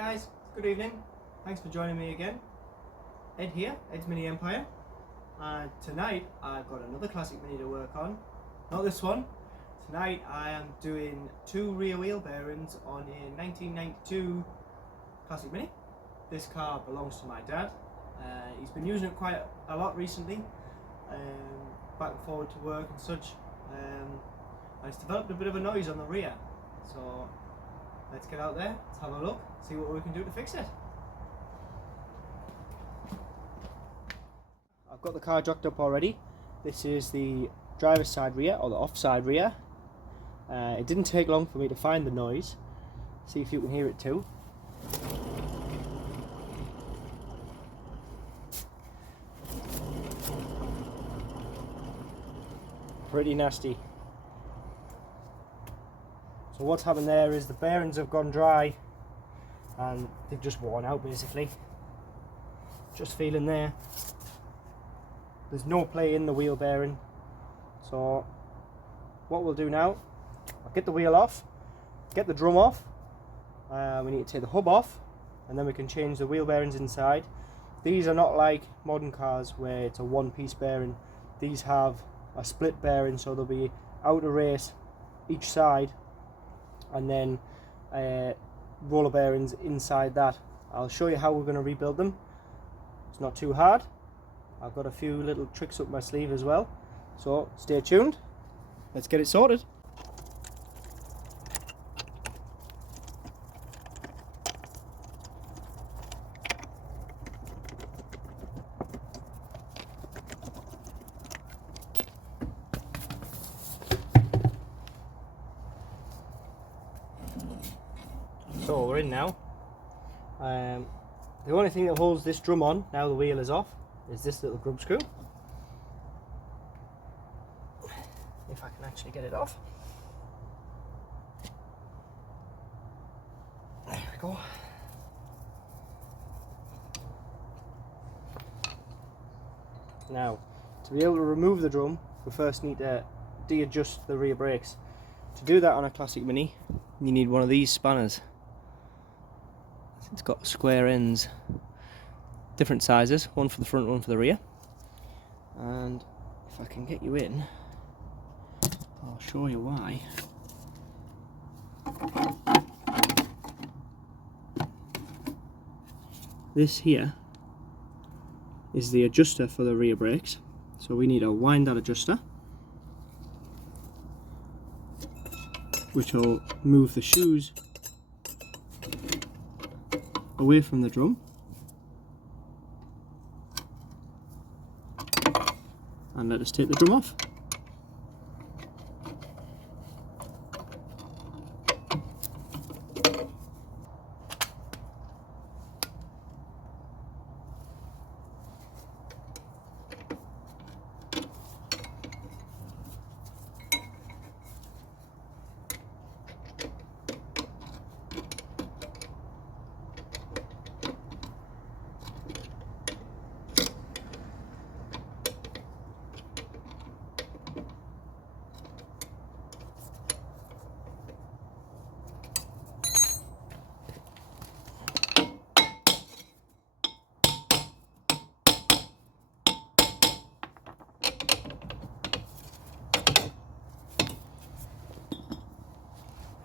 guys, good evening. Thanks for joining me again. Ed here, Ed's Mini Empire. Tonight I've got another classic mini to work on. Not this one. Tonight I am doing two rear wheel bearings on a 1992 classic mini. This car belongs to my dad. He's been using it quite a lot recently, back and forward to work and such. And it's developed a bit of a noise on the rear. So let's get out there, let's have a look, see what we can do to fix it. I've got the car jocked up already. This is the driver's side rear, or the offside rear. It didn't take long for me to find the noise. See if you can hear it too. Pretty nasty. So what's happened there is the bearings have gone dry and they've just worn out basically. Just feeling there. There's no play in the wheel bearing. So what we'll do now, I'll get the wheel off, get the drum off, we need to take the hub off, and then we can change the wheel bearings inside. These are not like modern cars where it's a one-piece bearing. These have a split bearing, so there'll be outer race each side and then roller bearings inside that. I'll show you how we're going to rebuild them. It's not too hard. I've got a few little tricks up my sleeve as well, so stay tuned. Let's get it sorted. So we're in now. The only thing that holds this drum on, now the wheel is off, is this little grub screw. If I can actually get it off. There we go. Now, to be able to remove the drum, we first need to de-adjust the rear brakes. To do that on a classic mini, you need one of these spanners. It's got square ends, different sizes, one for the front, one for the rear. And if I can get you in, I'll show you why. This here is the adjuster for the rear brakes. So we need to wind that adjuster, which will move the shoes away from the drum, and let us take the drum off.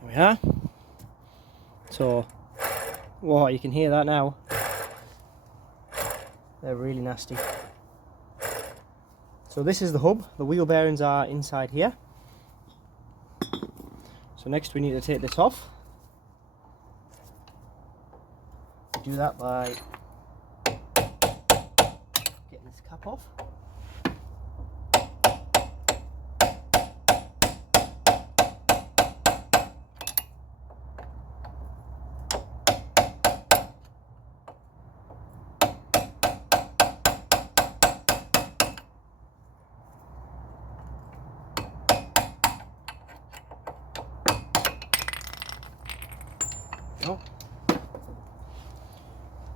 There we are. So, whoa, you can hear that now. They're really nasty. So this is the hub. The wheel bearings are inside here. So next we need to take this off. We do that by getting this cap off.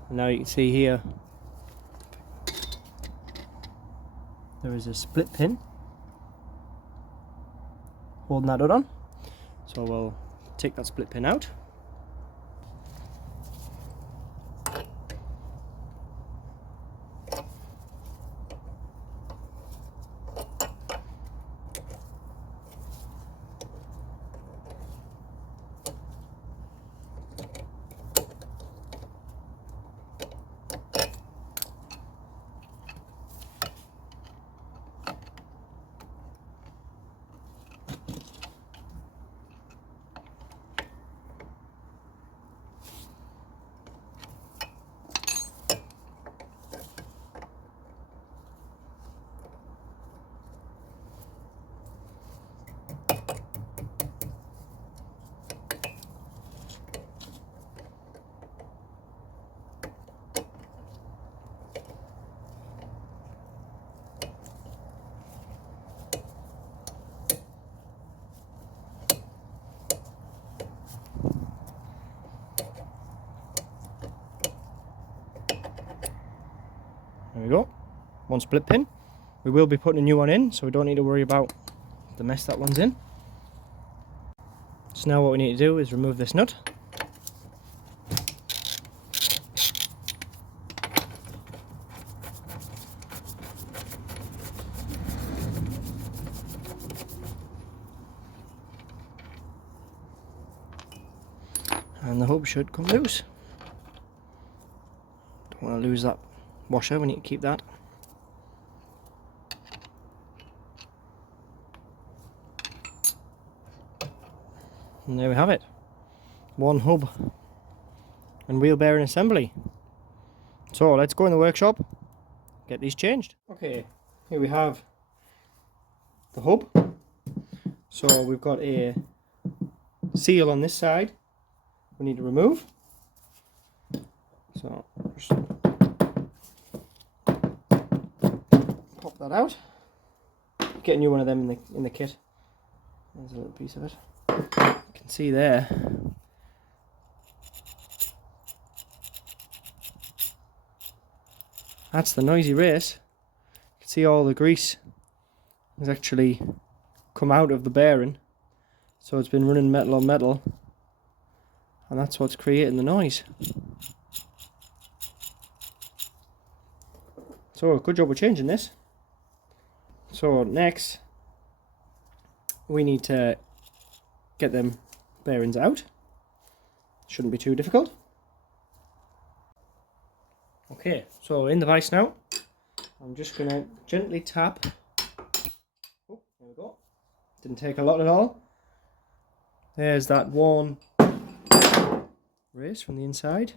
And now you can see here there is a split pin holding that on. So we'll take that split pin out. There we go. One split pin. We will be putting a new one in, so we don't need to worry about the mess that one's in. So now what we need to do is remove this nut. And the hub should come loose. Don't want to lose that washer, we need to keep that. And there we have it. One hub and wheel bearing assembly. So let's go in the workshop, get these changed. Okay, here we have the hub. So we've got a seal on this side we need to remove. So just pop that out. Get a new one of them in the kit. There's a little piece of it. You can see there. That's the noisy race. You can see all the grease has actually come out of the bearing. So it's been running metal on metal. And that's what's creating the noise. So good job with changing this. So next we need to get them bearings out. Shouldn't be too difficult. Okay, so in the vise now, I'm just going to gently tap. Oh, there we go. Didn't take a lot at all. There's that worn race from the inside.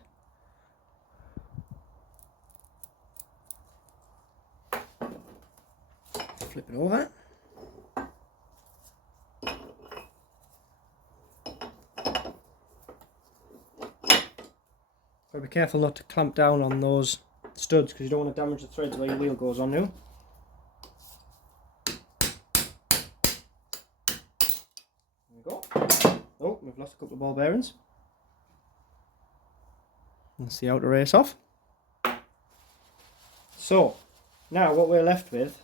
Flip it over. Gotta be careful not to clamp down on those studs because you don't want to damage the threads where your wheel goes on now. There we go. Oh, we've lost a couple of ball bearings. That's the outer race off. So, now what we're left with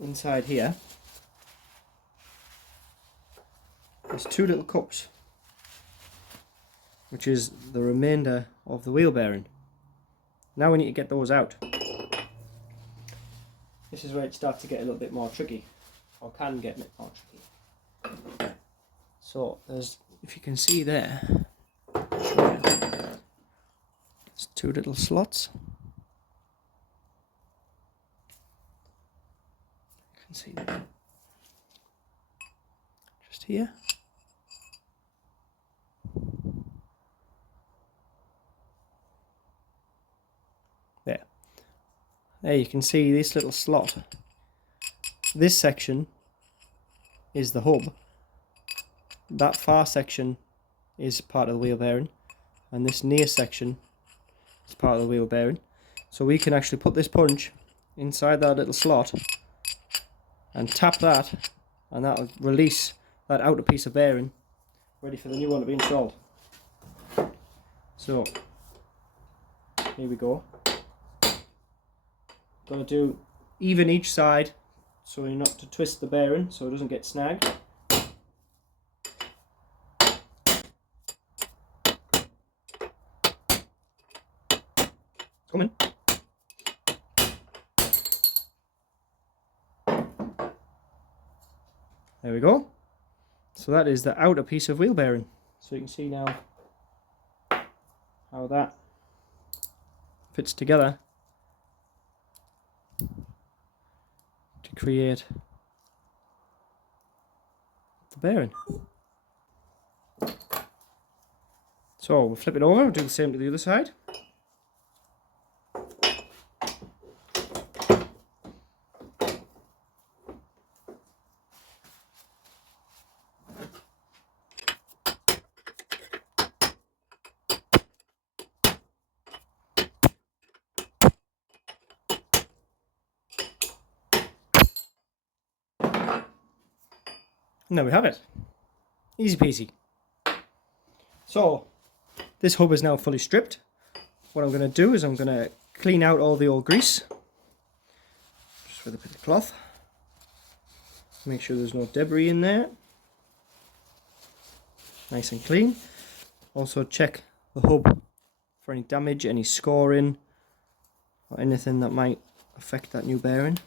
inside here is two little cups, which is the remainder of the wheel bearing. Now we need to get those out. This is where it starts to get a little bit more tricky, or can get a bit more tricky. So there's, if you can see there, there's two little slots. You can see that just here. There you can see this little slot. This section is the hub. That far section is part of the wheel bearing, and this near section is part of the wheel bearing. So we can actually put this punch inside that little slot and tap that, and that'll release that outer piece of bearing, ready for the new one to be installed. So here we go. Got to do even each side so you're not to twist the bearing so it doesn't get snagged. It's coming. There we go. So that is the outer piece of wheel bearing. So you can see now how that fits together to create the bearing. So we'll flip it over, we'll do the same to the other side. And there we have it. Easy peasy. So, this hub is now fully stripped. What I'm going to do is I'm going to clean out all the old grease just with a bit of cloth. Make sure there's no debris in there. Nice and clean. Also check the hub for any damage, any scoring, or anything that might affect that new bearing.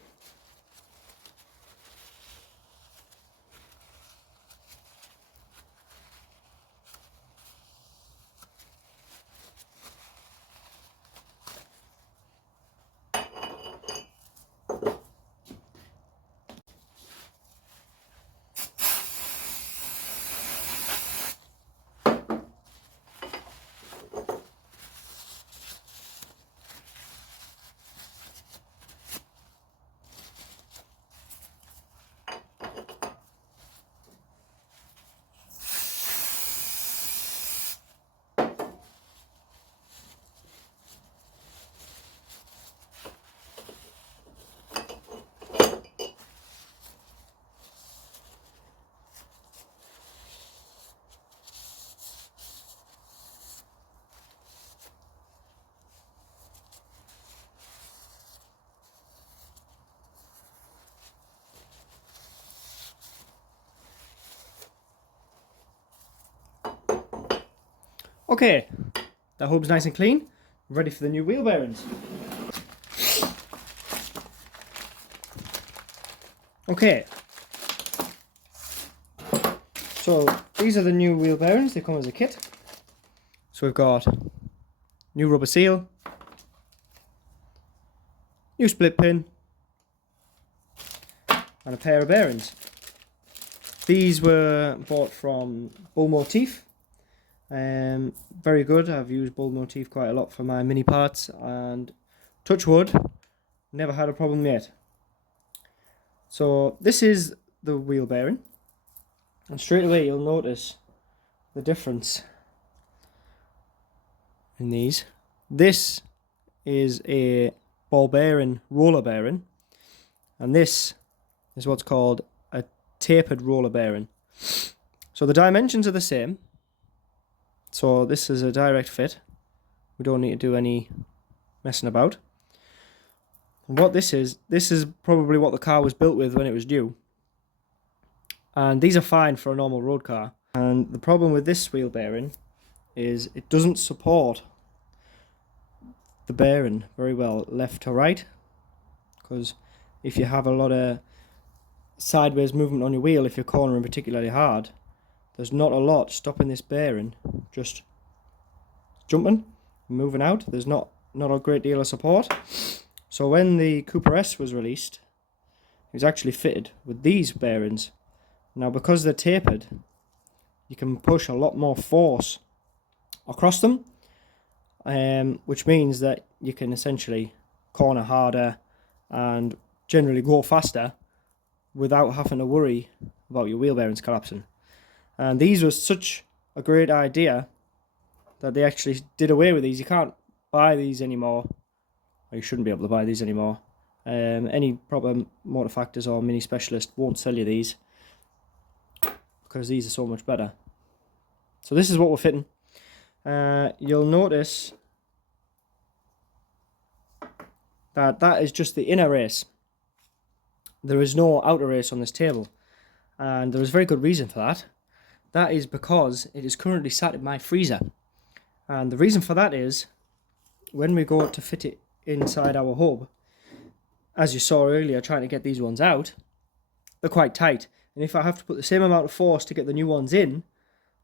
Okay, the hub's nice and clean, ready for the new wheel bearings. Okay, so these are the new wheel bearings, they come as a kit. So we've got new rubber seal, new split pin, and a pair of bearings. These were bought from Bull Motif. Very good. I've used Bull Motif quite a lot for my mini parts, and touch wood, never had a problem yet. So this is the wheel bearing, and straight away you'll notice the difference in these. This is a ball bearing roller bearing, and this is what's called a tapered roller bearing. So the dimensions are the same. So this is a direct fit. We don't need to do any messing about. And what this is probably what the car was built with when it was new. And these are fine for a normal road car. And the problem with this wheel bearing is it doesn't support the bearing very well left to right. Because if you have a lot of sideways movement on your wheel, if you're cornering particularly hard, there's not a lot stopping this bearing just jumping, moving out. There's not a great deal of support. So when the Cooper S was released, it was actually fitted with these bearings. Now because they're tapered, you can push a lot more force across them, which means that you can essentially corner harder and generally go faster without having to worry about your wheel bearings collapsing. And these was such a great idea that they actually did away with these. You can't buy these anymore, or you shouldn't be able to buy these anymore. Any proper motor factors or mini specialist won't sell you these because these are so much better. So this is what we're fitting. You'll notice that is just the inner race. There is no outer race on this table, and there is very good reason for that. That is because it is currently sat in my freezer. And the reason for that is, when we go to fit it inside our hub, as you saw earlier trying to get these ones out, they're quite tight. And if I have to put the same amount of force to get the new ones in,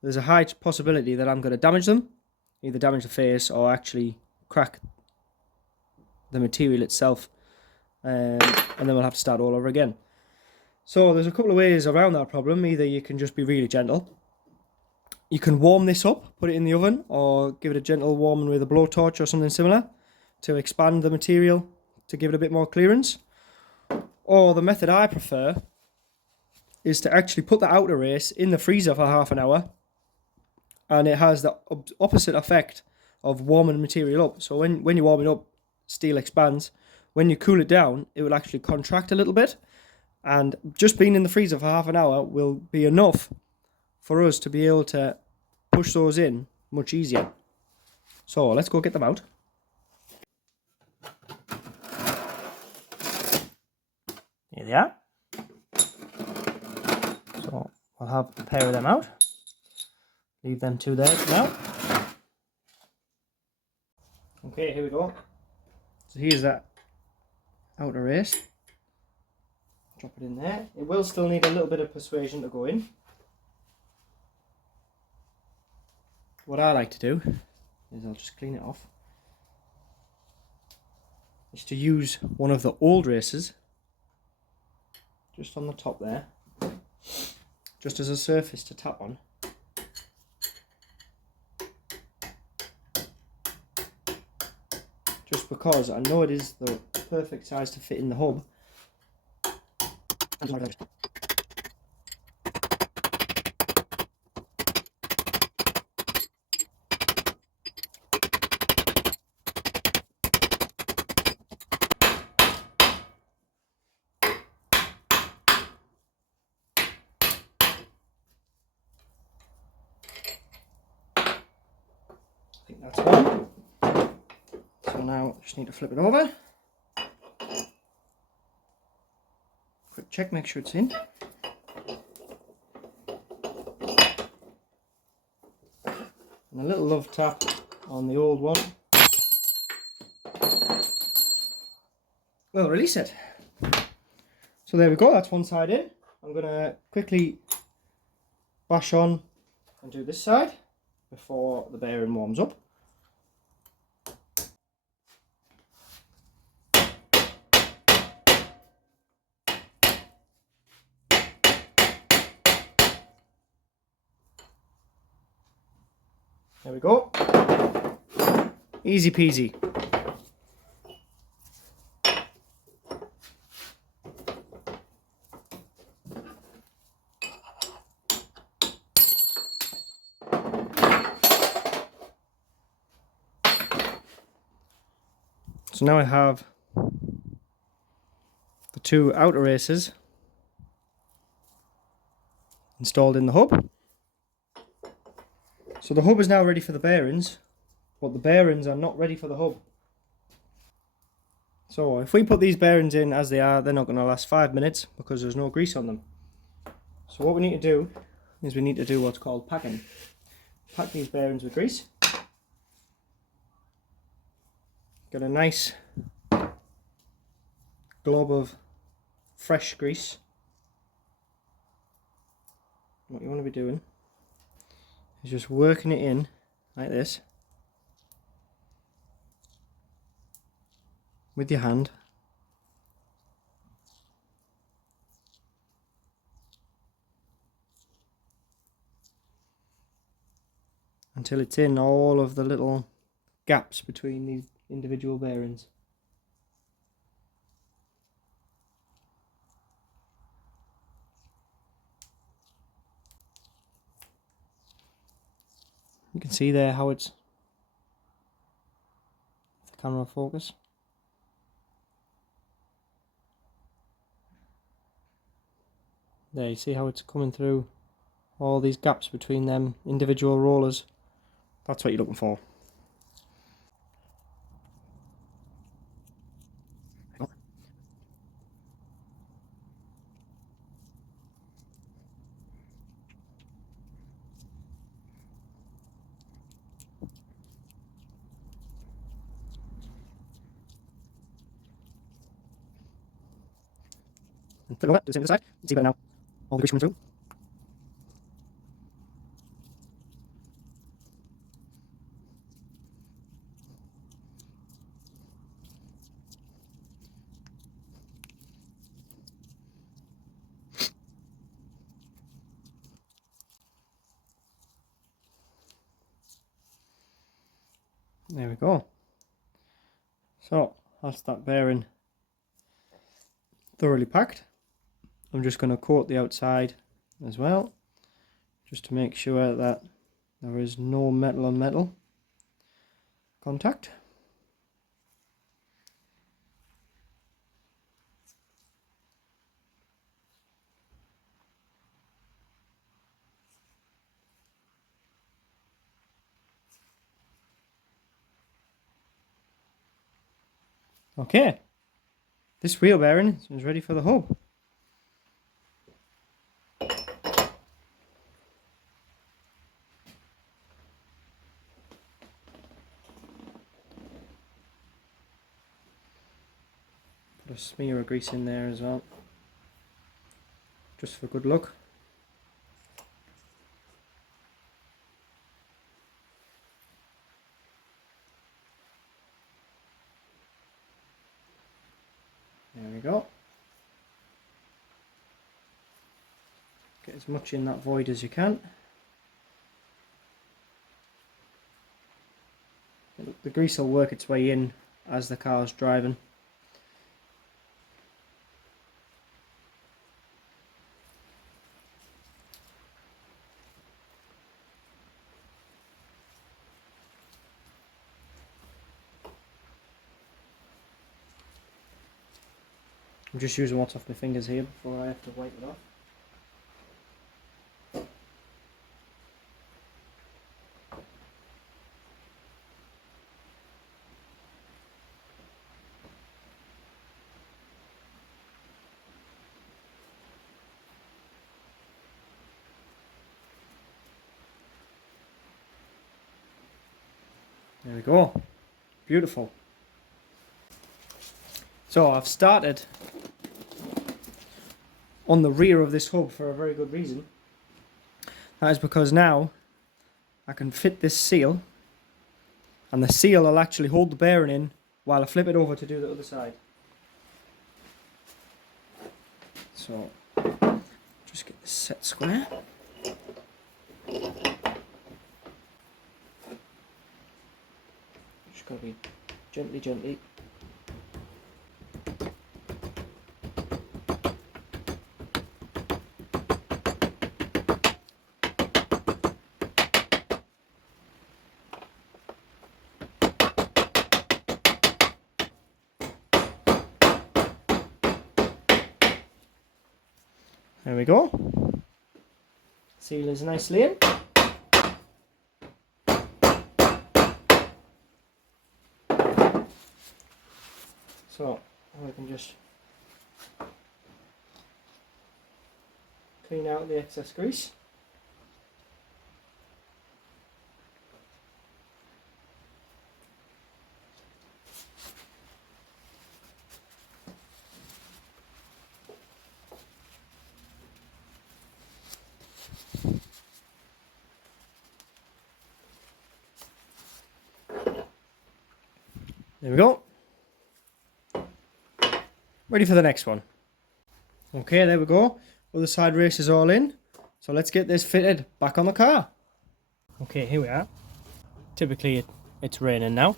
there's a high possibility that I'm going to damage them. Either damage the face or actually crack the material itself. And then we'll have to start all over again. So there's a couple of ways around that problem. Either you can just be really gentle. You can warm this up, put it in the oven, or give it a gentle warming with a blowtorch or something similar to expand the material to give it a bit more clearance. Or the method I prefer is to actually put the outer race in the freezer for half an hour, and it has the opposite effect of warming the material up. So when you warm it up, steel expands. When you cool it down, it will actually contract a little bit. And just being in the freezer for half an hour will be enough for us to be able to push those in much easier. So let's go get them out. Here they are. So I'll have a pair of them out. Leave them two there for now. Okay, here we go. So here's that outer race. Drop it in there. It will still need a little bit of persuasion to go in. What I like to do is I'll just clean it off. Is to use one of the old races just on the top there, just as a surface to tap on. Just because I know it is the perfect size to fit in the hub. I think that's one. So now I just need to flip it over. Quick check, make sure it's in. And a little love tap on the old one. Well, release it. So there we go, that's one side in. I'm going to quickly bash on and do this side before the bearing warms up. There we go. Easy peasy. So now I have the two outer races installed in the hub. So the hub is now ready for the bearings, but the bearings are not ready for the hub. So if we put these bearings in as they are, they're not going to last 5 minutes because there's no grease on them. So what we need to do is we need to do what's called packing. Pack these bearings with grease. Get a nice glob of fresh grease. What you want to be doing is just working it in like this with your hand. Until it's in all of the little gaps between these individual bearings. You can see there how it's, the camera focus. There, you see how it's coming through all these gaps between them individual rollers. That's what you're looking for. And flip over to the same side. See better now. All the grease coming through. There we go. So that's that bearing thoroughly packed. I'm just going to coat the outside as well, just to make sure that there is no metal on metal contact. Okay, this wheel bearing is ready for the hub. smear of grease in there as well, just for good luck. There we go. Get as much in that void as you can. The grease will work its way in as the car's driving. I'm just using what's off my fingers here before I have to wipe it off. There we go. Beautiful. So I've started on the rear of this hub for a very good reason. That is because now I can fit this seal, and the seal will actually hold the bearing in while I flip it over to do the other side. So just get this set square. Just gotta be gently. There we go. Seal is nicely in. So we can just clean out the excess grease. There we go. Ready for the next one. Okay, there we go. Other side race is all in. So let's get this fitted back on the car. Okay, here we are. Typically it's raining now.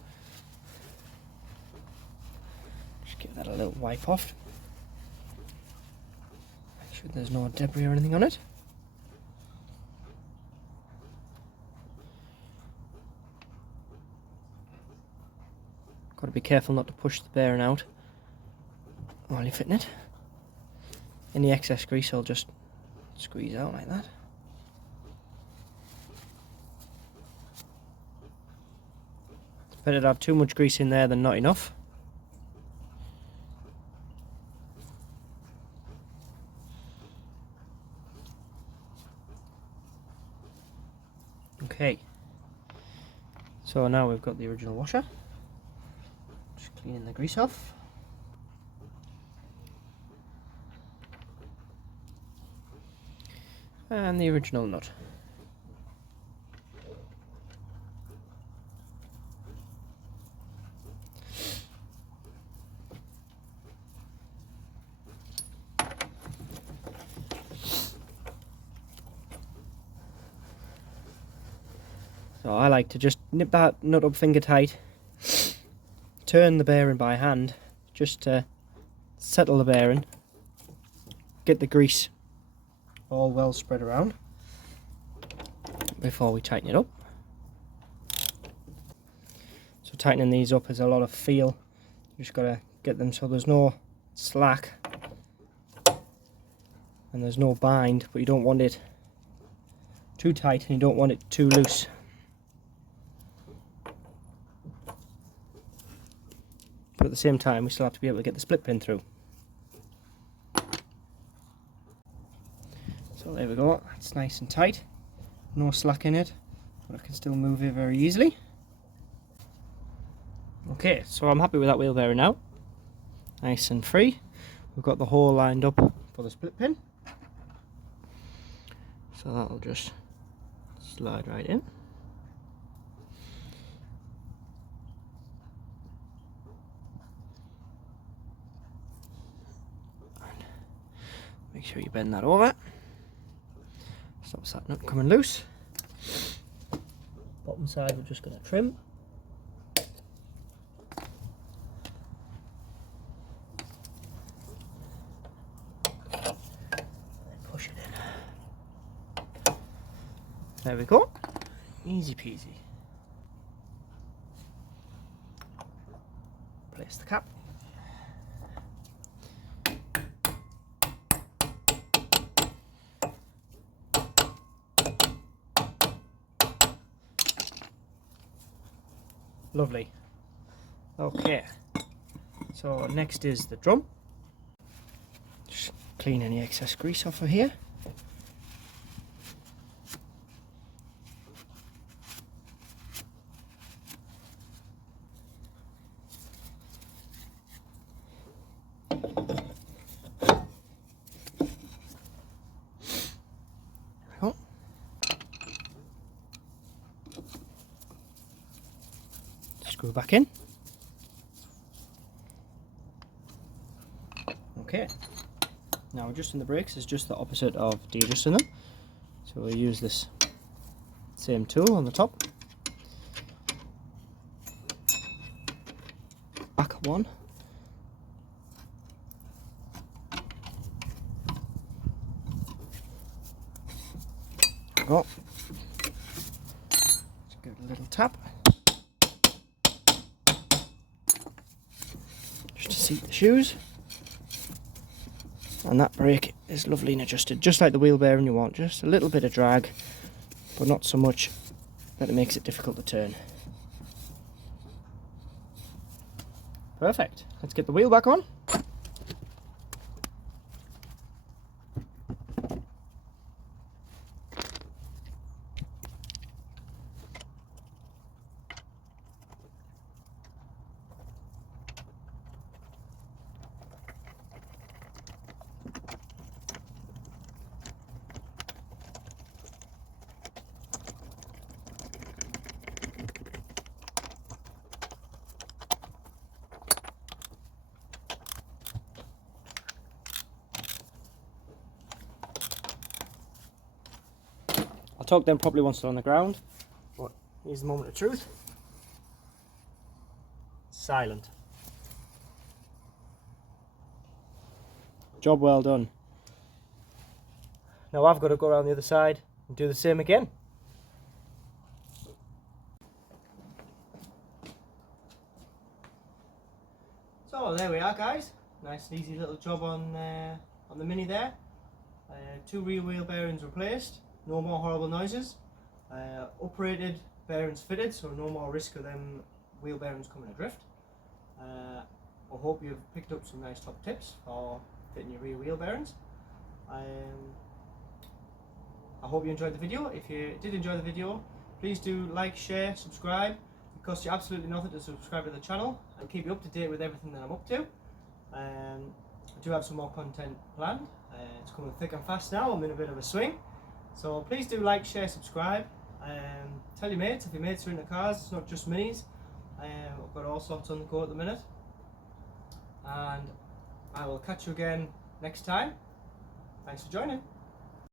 Just give that a little wipe off. Make sure there's no debris or anything on it. Got to be careful not to push the bearing out while you're fitting it. Any excess grease will just squeeze out like that. It's better to have too much grease in there than not enough. Okay, so now we've got the original washer. Just cleaning the grease off. And the original nut. So I like to just nip that nut up finger tight, turn the bearing by hand just to settle the bearing, get the grease all well spread around before we tighten it up. So tightening these up is a lot of feel. You just got to get them so there's no slack and there's no bind, but you don't want it too tight and you don't want it too loose. But at the same time we still have to be able to get the split pin through. So there we go, it's nice and tight, no slack in it, but I can still move it very easily. Okay, so I'm happy with that wheel bearing now. nice and free. We've got the hole lined up for the split pin, so that'll just slide right in. Make sure you bend that over. Stops that nut coming loose. Bottom side we're just going to trim. Push it in. There we go. Easy peasy. Place the cap. Lovely. Okay, so next is the drum. Just clean any excess grease off of here. Screw back in. Okay, now adjusting the brakes is just the opposite of de-adjusting them, so we'll use this same tool on the top. Back one. Go. Let's give it a little tap. Just to seat the shoes. And that brake is lovely and adjusted, just like the wheel bearing you want. Just a little bit of drag, but not so much that it makes it difficult to turn. Perfect. Let's get the wheel back on. I'll talk them properly once they're on the ground, but here's the moment of truth. Silent. Job well done. Now I've got to go around the other side and do the same again. So there we are, guys. Nice and easy little job on the Mini there. 2 rear wheel bearings replaced. No more horrible noises. Uprated bearings fitted, so no more risk of them wheel bearings coming adrift. I hope you've picked up some nice top tips for fitting your rear wheel bearings. I hope you enjoyed the video. If you did enjoy the video, please do like, share, subscribe. It costs you absolutely nothing to subscribe to the channel and keep you up to date with everything that I'm up to. I do have some more content planned. It's coming thick and fast now. I'm in a bit of a swing. So please do like, share, subscribe. Tell your mates, if your mates are into cars, it's not just Minis. I've got all sorts on the go at the minute. And I will catch you again next time. Thanks for joining.